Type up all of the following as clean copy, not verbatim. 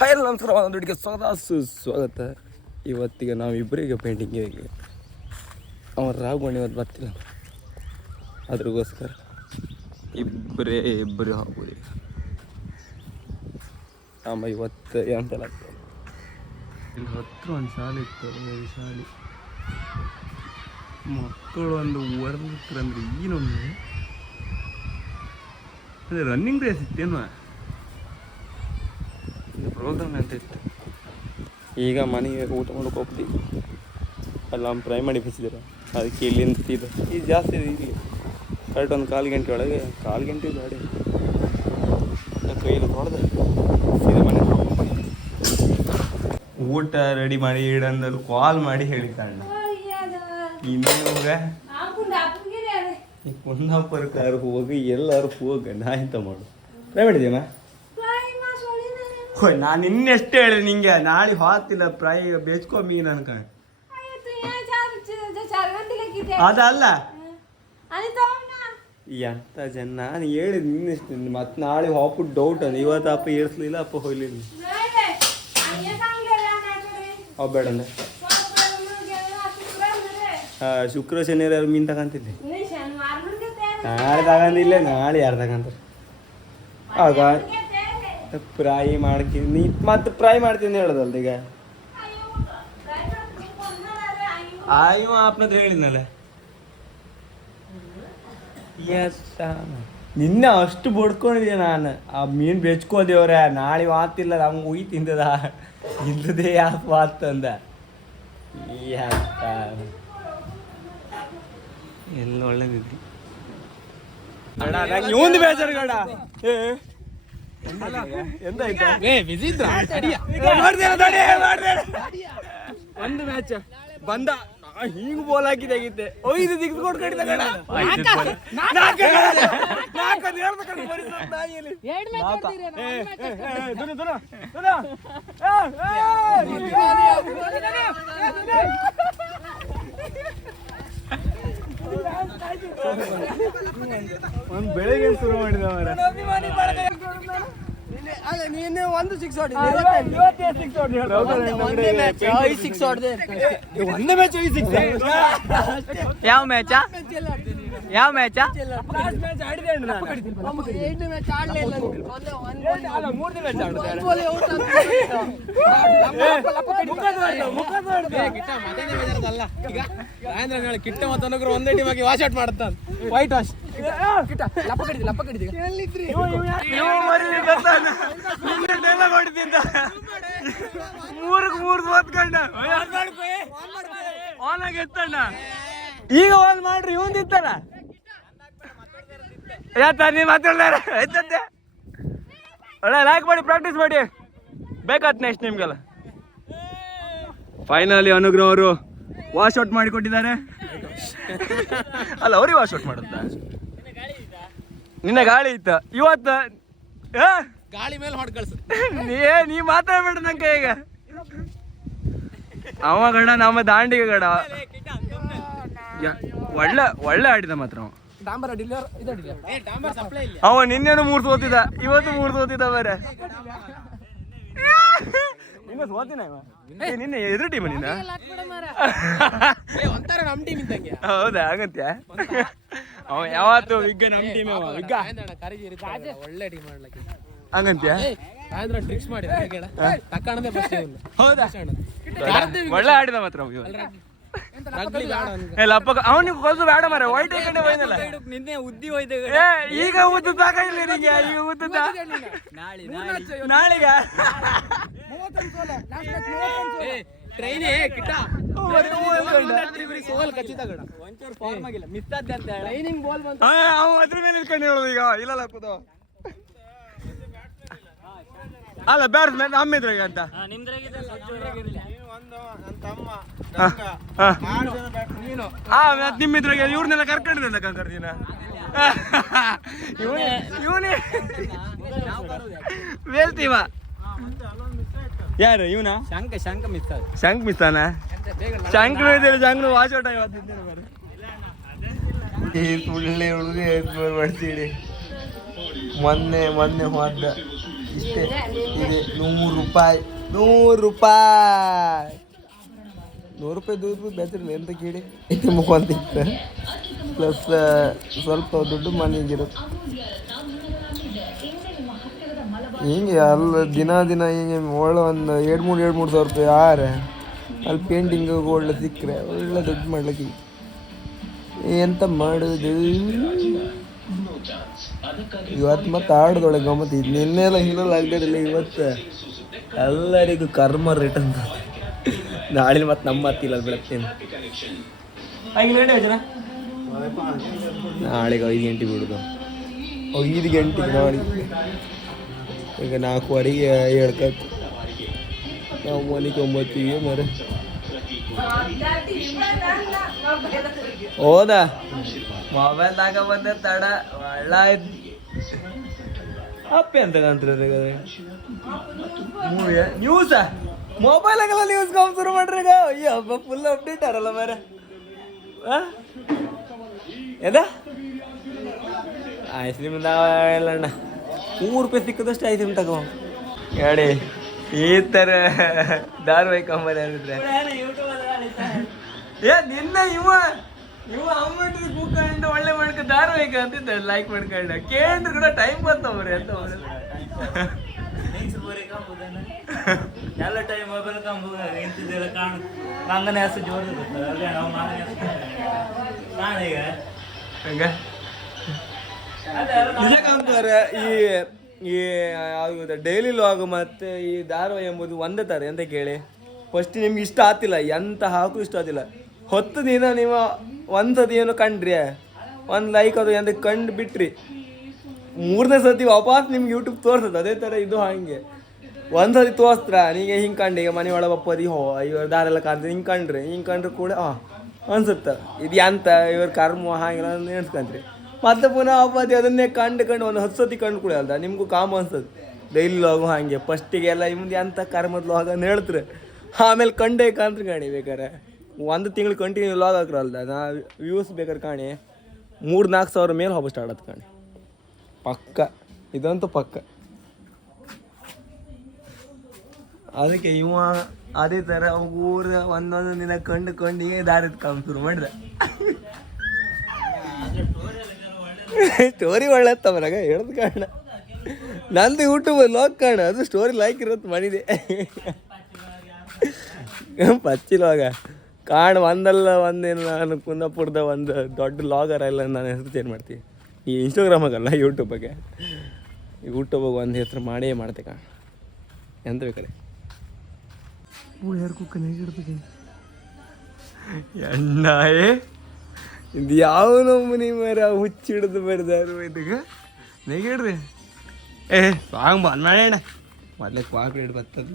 Hi ನಮಸ್ಕಾರ ಒಂದೊಟ್ಟಿಗೆ ಸ್ವಾಗತ. ಇವತ್ತಿಗೆ ನಾವು ಇಬ್ಬರಿಗೆ ಪೇಂಟಿಂಗಿಗೆ ಅವ ರಾಘವಣ್ಣ ಇವತ್ತು ಬರ್ತಿಲ್ಲ, ಅದ್ರಗೋಸ್ಕರ ಇಬ್ಬರು ಹಾಕೋದು. ಆಮ ಇವತ್ತು ಎಂತೆಲ್ಲ ಇಲ್ಲಿ ಹತ್ರ ಒಂದು ಶಾಲೆ ಇತ್ತು, ಈ ಶಾಲೆ ಮಕ್ಕಳು ಒಂದು ಹೊರದ್ರೆ ಏನೊಂದು ಅದೇ ರನ್ನಿಂಗ್ ರೇಸ್ ಇತ್ತೇನು ಪ್ರೋಗ್ರಾಮ್ ಅಂತ ಇತ್ತು. ಈಗ ಮನೆಗೆ ಊಟ ಮಾಡೋಕೆ ಹೋಗ್ತೀವಿ. ಅಲ್ಲಿ ನಮ್ಮ ಪ್ರೈಮರಿ ಬಿಸಿದಿರ ಅದಕ್ಕೆ ಇಲ್ಲಿಂದ ಸೀದ ಇದು ಜಾಸ್ತಿ ಇದೆ. ಇಲ್ಲಿ ಕರೆಕ್ಟ್ ಒಂದು ಕಾಲು ಗಂಟೆ ಒಳಗೆ ಗಾಡಿ ಕೈಯಲ್ಲಿ ಹೊಡೆದ ಸೀದಾ ಮನೆ ಊಟ ರೆಡಿ ಮಾಡಿ ಇಡಂದಲ್ಲಿ ಕಾಲ್ ಮಾಡಿ ಹೇಳಿದ್ದಾಳೆ. ಇನ್ನೇನು ಈ ಕುಂದಾಪುರಕ್ಕಾರು ಹೋಗಿ ಎಲ್ಲರೂ ಹೋಗ ನಾ ಎಂತ ಮಾಡು ಟ್ರೈ ಮಾಡಿದ್ಯಮ್ಮ. ಹೋಯ್ ನಾನು ಇನ್ನೆಷ್ಟು ಹೇಳಿದೆ ನಿಂಗೆ, ನಾಳೆ ಹಾತಿಲ್ಲ ಫ್ರೈ ಬೇಚ್ಕೊ ಮೀನು ಅನ್ಕ. ಅದಲ್ಲ ಎಂತ ಜನ ನಾನು ಹೇಳಿದ್ ನಿನ್ನೆಷ್ಟು ಮತ್ತೆ ನಾಳೆ ಹಾಕ್ಬಿಟ್ಟು ಡೌಟ್ ಅಂದ. ಇವತ್ತು ಅಪ್ಪ ಏರ್ಸ್ಲಿಲ್ಲ, ಅಪ್ಪ ಹೋಗ್ಲಿಲ್ಲ. ಅವ್ ಬೇಡ ಅಂದೆ. ಶುಕ್ರ ಶನಿವಾರ ಯಾರು ಮೀನು ತಗೊಂತಿದ್ದೆ. ನಾಳೆ ತಗೊಂಡಿಲ್ಲ, ನಾಳೆ ಯಾರು ತಗೊಂತಾರೆ. ಆಗ ಫ್ರೈ ಮಾಡ್ತೀನಿ ನೀ ಮತ್ತೆ ಫ್ರೈ ಮಾಡ್ತೀನಿ ಹೇಳೋದಲ್ದ. ಈಗ ಆಯ್ವ ಆಪ್ನತ್ರ ಹೇಳಿದ್ನಲ್ಲ ನಿನ್ನೆ ಅಷ್ಟು ಬಡ್ಕೊಂಡಿದ್ದೆ ನಾನು. ಆ ಮೀನು ಬೆಚ್ಕೋದೇವ್ರ ನಾಳೆ ವಾತಿಲ್ಲ ನಮ್ಗೆ ಉಯ್ ತಿಂದದ ಇಲ್ಲದೆ ಯಾಕೆ ವಾತಂದ ಎಲ್ಲ ಒಳ್ಳೇದಿದ್ರಿ ಒಂದು ಬೇಜಾರು ಗಡ. ಒಂದು ಮ್ಯಾಚ್ ಬಂದ ಹಿಂಗ್ ಬೋಲ್ ಹಾಕಿದೆ ಆಗಿತ್ತೆ 5 ಸಿಕ್ಸ್ ಕೊಟ್ಕೊಂಡಿದ್ದ ಗಡ. ಒಂದು ಬೆಳಗ್ಗೆ ಶುರು ಮಾಡಿದ ನೀನು ಒಂದು ಸಿಕ್ಸ್ ಹೊಡೆದೆ. ಒಂದೇ ಮ್ಯಾಚ್ ಯಾವ ಮ್ಯಾಚ್ ಯಾವ ಮ್ಯಾಚ್ ಕಿಟ್ಟ ಮತ್ತೊಂದು ಒಂದೇ ಟೀಮ್ ಆಗಿ ವಾಶ್ ಔಟ್ ಮಾಡುತ್ತಾನ. ವೈಟ್ ವಾಶ್ ಲಪ್ಪ ಕಡಿದ ಮೂರು ಹೊತ್ಕೊಂಡ ಆನಾಗ ಎತ್ತಣ್ಣ. ಈಗ ಆನ್ ಮಾಡ್ರಿ ಇವನ್ ಇತ್ತಲ್ಲ ನೀನ್ ಮಾತಾಡ್ಲಾರ ಎತ್ತಂತೆ. ಒಳ್ಳೆ ಲೈಕ್ ಮಾಡಿ ಪ್ರಾಕ್ಟೀಸ್ ಮಾಡಿ ಬೇಕಾತ್ ನೆಕ್ಸ್ಟ್ ನಿಮ್ಗೆಲ್ಲ. ಫೈನಲಿ ಅನುಗ್ರಹ ಅವರು ವಾಶ್ ಔಟ್ ಮಾಡಿ ಕೊಟ್ಟಿದ್ದಾರೆ. ಅಲ್ಲ ಅವ್ರಿಗೆ ವಾಶ್ ಔಟ್ ಮಾಡುತ್ತ. ನಿನ್ನ ಗಾಳಿ ಇತ್ತ ಇವತ್ತು ಗಾಳಿ ಮೇಲೆ ಹೊಡ್ ಕಳ್ಸ. ನೀ ಮಾತಾಡ್ಬೇಡ ನಂಗೆ. ಈಗ ಅವ ಗಡ ನಮ್ಮ ದಾಂಡಿಗೆ ಗಡ ಒಳ್ಳೆ ಆಡಿದ ಮಾತ್ರ ಅವ ನಿನ್ನೇನು 3 ಸೋತಿದ್ದ, ಇವತ್ತು 3 ಸೋತಿದ್ದ. ಬೇರೆ ಇನ್ನ ಸೋತಿನ ನಿನ್ನೆ ಎದುರು ಟೀಮ್ ನಿನ್ನ. ಹೌದಾ ಹಾಗಂತ್ಯ. ಅವ ಯಾವತ್ತು ವಿಗ್ಗ ನಮ್ಮ ಟೀಮ್ ವಿಗ್ಗ ಒಳ್ಳೆ ಟೀಮ್ ಮಾಡ್ಲಿಕ್ಕೆ ಹಂಗಂತ್ಯ. ಹೌದಾ ಒಳ್ಳೆ ಆಡಿದ ಮಾತ್ರ ಅವನಿಗೆ ಕೊಲ್ಸು ಬೇಡ ಮಾರ. ವೈಟ್ ಹಾಕೊಂಡೆ ಹೋಯ್ನಲ್ಲ ನಿನ್ನೆ ಉದ್ದಿ ಹೋಯ್ದೆ. ಈಗ ಉದ್ದು ಸಾಕಾಗಿಲ್ಲ ನಿಂಗೆ. ಈಗ ಉದ್ದು ನಾಳೆಗ ಟ್ರೈನ್ ಕಿಟ್ಟ ಅದ್ರ ಮೇಲೆ ಇಟ್ಕೊಂಡು ಹೇಳೋದು. ಈಗ ಇಲ್ಲ ಕೂತು ಅಲ್ಲ ಬ್ಯಾಟ್ಸ್ಮನ್ ನಮ್ಮಿದ್ರಾಗ ಅಂತ ನಿಮ್ಮಿದ್ರಾಗ ಇವ್ರನ್ನೆಲ್ಲ ಕರ್ಕೊಂಡಿದ್ದ ಕಂಕರ್ದಿನ. ಇವನೇ ವೇಲ್ತೀವ ಯಾರು ಇವನ ಶಂಕ್ ಮಿಸ್ತಾನ. ಶಂಕ್ ಶಂಕ್ನು ವಾಶ್ ಔಟ್ ಸುಳ್ಳೆ ಉಳಿದು ಬರ್ತೀರಿ. ಮೊನ್ನೆ ಹೋದ ಇಷ್ಟೇ ಇದೆ 100 ರೂಪಾಯಿ 100 ರೂಪಾಯಿ 100 ರೂಪಾಯಿ ಬೇತಿರಲಿಲ್ಲ ಎಂತ ಕೇಳಿ ಮುಖವಂತಿತ್ತ ಪ್ಲಸ್ ಸ್ವಲ್ಪ ದುಡ್ಡು ಮನೆಗಿರುತ್ತೆ ಹಿಂಗೆ ಅಲ್ಲ ದಿನ ಹಿಂಗೆ ಒಳ್ಳೆ ಒಂದು 2-3 ಸಾವಿರ ರೂಪಾಯಿ ಅಲ್ಲಿ ಪೇಂಟಿಂಗ್ ಒಳ್ಳೆ ಸಿಕ್ಕರೆ ಒಳ್ಳೆ ದುಡ್ಡು ಮಾಡ್ಲಿಕ್ಕೆ ಎಂತ ಮಾಡೋದು ಇವತ್ತು ಮತ್ತೆ ಆಡೋದೊಳಗೆ ಗಮ್ಮತ್ತು ಇದು ನಿನ್ನೆಲ್ಲ ಹಿಂದೆಲ್ಲ ಆಗಲಿಲ್ಲ ಇವತ್ತು ಎಲ್ಲರಿಗೂ ಕರ್ಮ ರಿಟರ್ನ್ ನಾಳೆ ಮತ್ತೆ ನಮ್ಮ ಹತ್ತಿಲ್ಲ ಅದು ಬೆಳಗ್ತೇನೆ ನಾಳೆಗೆ 5 ಗಂಟೆಗೆ ಬಿಡೋದು 5 ಗಂಟೆಗೆ ನಾಳೆ ಈಗ 4:15 ಹೇಳ್ಬೇಕು ನಾವು ಮನೆಗೆ 9ಗೆ ಮರ ಹೌದಾ ಮೊಬೈಲ್ದಾಗ ಬಂದೆ ತಡ ಒಳ್ಳ ಅಪ್ಪೆ ಅಂತ ಕಾಣ್ತಿರ ನ್ಯೂಸ ಮೊಬೈಲಾಗೆಲ್ಲ ನ್ಯೂಸ್ ಕಾಮ್ ಶುರು ಮಾಡ್ರಿ ಈಗ ಅಯ್ಯೋ ಹಬ್ಬ ಫುಲ್ ಅಪ್ಡೇಟ್ ಆರಲ್ಲ ಮಾರ ಎದ ಐಸ್ ಕ್ರೀಮ್ ಎಲ್ಲಣ್ಣ 3 ರೂಪಾಯಿ ಸಿಕ್ಕದಷ್ಟು ಐಸ್ ಕ್ರೀಮ್ ತಗೋ ಹೇಳಿ ಈ ಥರ ಧಾರಾವಾಹಿ ಕಂಬರಿ ಆಗಿದ್ರೆ ನಿನ್ನ ಇವ ಅಮ್ಮಂಟ್ ಕೂತ್ಕೊಂಡು ಒಳ್ಳೆ ಮಾಡ್ಕೊ ಧಾರಾವಾಹಿಕ ಅಂತಿದ್ದ ಲೈಕ್ ಮಾಡ್ಕೊಂಡ ಕೇಂದ್ರ ಕೂಡ ಟೈಮ್ ಬಂತವ್ರಿ ಅಂತ ಎಲ್ಲ ಟೈಮ್ ಮೊಬೈಲ್ ಕಂಬ ಎಂತಿದ್ದೆಲ್ಲ ಕಾಣ ನಂಗನೇ ಹೆಸರು ಜೋರು ನಾನೀಗ ಹಂಗ ನಿಜ ಕಾಣ್ತಾರೆ ಈ ಯಾವುದು ಡೈಲಿ ಲಾಗ್ ಮತ್ತು ಈ ಧಾರಾವಾಹಿ ಎಂಬುದು ಒಂದೇ ಥರ ಎಂತ ಕೇಳಿ ಫಸ್ಟ್ ನಿಮ್ಗೆ ಇಷ್ಟ ಆಗ್ತಿಲ್ಲ ಎಂತ ಹಾಕು ಇಷ್ಟ ಆಗ್ತಿಲ್ಲ 10 ದಿನ ನೀವು ಒಂದ್ಸತಿ ಏನೋ ಕಂಡ್ರಿ ಒಂದು ಲೈಕ್ ಅದು ಎಂತ ಕಂಡು ಬಿಟ್ರಿ 3ನೇ ಸತಿ ವಾಪಸ್ ನಿಮ್ಗೆ ಯೂಟ್ಯೂಬ್ ತೋರಿಸ್ತದೆ ಅದೇ ಥರ ಇದು ಹಾಗೆ ಒಂದ್ಸತಿ ತೋರಿಸ್ತ್ರ ನೀಗೆ ಹಿಂಗೆ ಕಂಡು ಈಗ ಮನೆ ಒಳಗೆ ಬಪ್ಪದಿ ಇವ್ರ ದಾರೆಲ್ಲ ಕಾಣ್ತದೆ ಹಿಂಗೆ ಕಂಡ್ರೆ ಕೂಡ ಅನ್ಸುತ್ತೆ ಇದು ಎಂತ ಇವ್ರ ಕರ್ಮ ಹಾಗೆಲ್ಲ ನೆನ್ಸ್ಕೊಂತ್ರಿ ಮತ್ತೆ ಪುನಃ ಅಪ್ಪದಿ ಅದನ್ನೇ ಕಂಡು ಒಂದು 10 ಸತಿ ಕಂಡು ಕೂಡ ಅಲ್ದ ನಿಮಗೂ ಕಾಮ ಅನ್ಸದು ಡೈಲಿ ಲಾಗು ಹಾಗೆ ಫಸ್ಟಿಗೆಲ್ಲ ನಿಮ್ದು ಎಂಥ ಕರ್ಮದ ಲಾಗ್ ಅಂತ ಹೇಳ್ತಾರೆ ಆಮೇಲೆ ಕಂಡೇ ಕಾಣ್ರಿ ಕಾಣಿ ಬೇಕಾರೆ 1 ತಿಂಗಳು ಕಂಟಿನ್ಯೂ ಲಾಗ್ ಹಾಕ್ರಲ್ದ ನಾ ವ್ಯೂಸ್ ಬೇಕಾದ್ರೆ ಕಾಣಿ 3-4 ಸಾವಿರ ಮೇಲೆ ಹೋಗೋ ಸ್ಟಾರ್ಟ್ ಆಯ್ತು ಕಾಣಿ ಪಕ್ಕ ಇದಂತೂ ಪಕ್ಕ ಅದಕ್ಕೆ ಇವ ಅದೇ ಥರ ಊರು ಒಂದೊಂದು ದಿನ ಕಂಡು ಹೀಗೆ ದಾರಿದ ಕಾಮ್ ಶುರು ಮಾಡಿದೆ ಸ್ಟೋರಿ ಒಳ್ಳೆ ತವರಾಗ ಹೇಳ್ದು ಕಾರಣ ನಂದು ಯೂಟ್ಯೂಬ್ ಲಾಗ್ ಕಾರಣ ಅದು ಸ್ಟೋರಿ ಲೈಕ್ ಇರುತ್ತೆ ಮಾಡಿದೆ ಪಚ್ಚಿಲಾಗ ಕಾರಣ ಒಂದೇನು ನಾನು ಕುಂದಾಪುರದ ಒಂದು ದೊಡ್ಡ ಲಾಗರ್ ಎಲ್ಲ ನಾನು ಹೆಸರು ಚೇಂಜ್ ಮಾಡ್ತೀನಿ ಈ ಇನ್ಸ್ಟಾಗ್ರಾಮಾಗಲ್ಲ ಯೂಟ್ಯೂಬಾಗೆ ಒಂದು ಹೆಸರು ಮಾಡೇ ಮಾಡ್ತೆ ಕಾಣ ಎಂತ ಬೇಕಾರೆ ಯಾರು ಕುಕ್ಕನ ಹೇಗಿಡ್ತೀನಿ ಎಣ್ಣಾಯೇ ಇದು ಯಾವ ನಮ್ಮನೆ ಮರ ಹುಚ್ಚಿಡ್ದು ಬರ್ದಾರು ಇದಕ್ಕೆ ನೆಗಿಡ್ರಿ ಸಾಂಗ್ ಬಂದ್ ಮಾಡೋಣ ಮೊದ್ಲೇ ಕ್ವಾಕ್ರೇಟ್ ಬರ್ತದ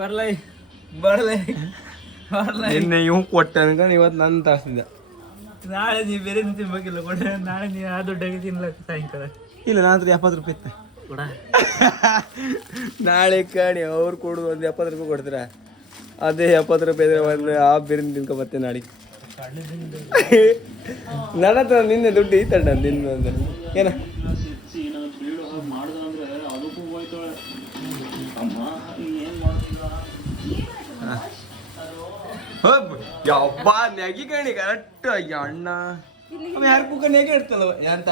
ಬರ್ಲೈ ನಿನ್ನೆ ಇವ್ ಕೊಟ್ಟ ಅನ್ಕೊಂಡು ಇವತ್ತು ನನ್ನ ತಾಸಿದ್ದ ನಾಳೆ ನೀವು ಬೇರೆ ತಿನ್ಬೇಕಿಲ್ಲ ಕೊಡ ನಾಳೆ ನೀವು ಆ ದುಡ್ಡಾಗಿ ತಿನ್ಲಕ್ಕ ಸಾಯಂಕಾಲ ಇಲ್ಲ ನಾನು 70 ರೂಪಾಯಿ ಇತ್ತ ಕೊಡ ನಾಳೆ ಕಾಣಿ ಅವ್ರು ಕೊಡೋದು ಒಂದು 70 ರೂಪಾಯಿ ಕೊಡ್ತೀರ ಅದೇ 70 ರೂಪಾಯಿ ಒಂದು ಆ ಬಿರಿಯಾನಿ ತಿನ್ಕೊ ಮತ್ತೆ ನಾಳೆಗೆ ನನ್ನ ಹತ್ರ ನಿನ್ನೆ ದುಡ್ಡು ಈ ತಂಡ ನಿನ್ನ ಏನ ಯಬ್ಬ ನೆಗಿ ಕಣಿ ಕರೆಕ್ಟ್ ಅಣ್ಣ ಯಾರು ಕುಕ್ಕ ನೆಗೆ ಇಡ್ತಲ್ಲ ಎಂತ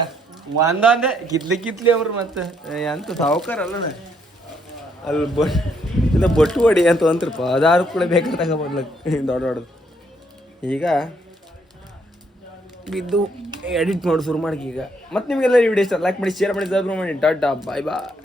ಒಂದೊಂದೇ ಕಿತ್ಲಿ ಅವ್ರು ಮತ್ತೆ ಎಂತ ಸಾವುಕಾರ ಅಲ್ಲಣ್ಣ ಅಲ್ಲಿ ಇಲ್ಲ ಬೊಟ್ಟು ಹೊಡಿ ಅಂತ ಅಂತ್ರಪ್ಪ ಅದಾರು ಕೂಡ ಬೇಕಾದ್ರೆ ತಗೊಬರ್ಲಕ್ಕೆ ದೊಡ್ಡದು ಈಗ ಬಿದ್ದು ಎಡಿಟ್ ಮಾಡಿ ಶುರು ಮಾಡಿ ಈಗ ಮತ್ತೆ ನಿಮಗೆಲ್ಲ ಈ ವಿಡಿಯೋ ಇಷ್ಟ ಲೈಕ್ ಮಾಡಿ ಶೇರ್ ಮಾಡಿ ಸಬ್ಸ್ಕ್ರೈಬ್ ಮಾಡಿ ಟಾಟಾ ಬಾಯ್ ಬಾಯ್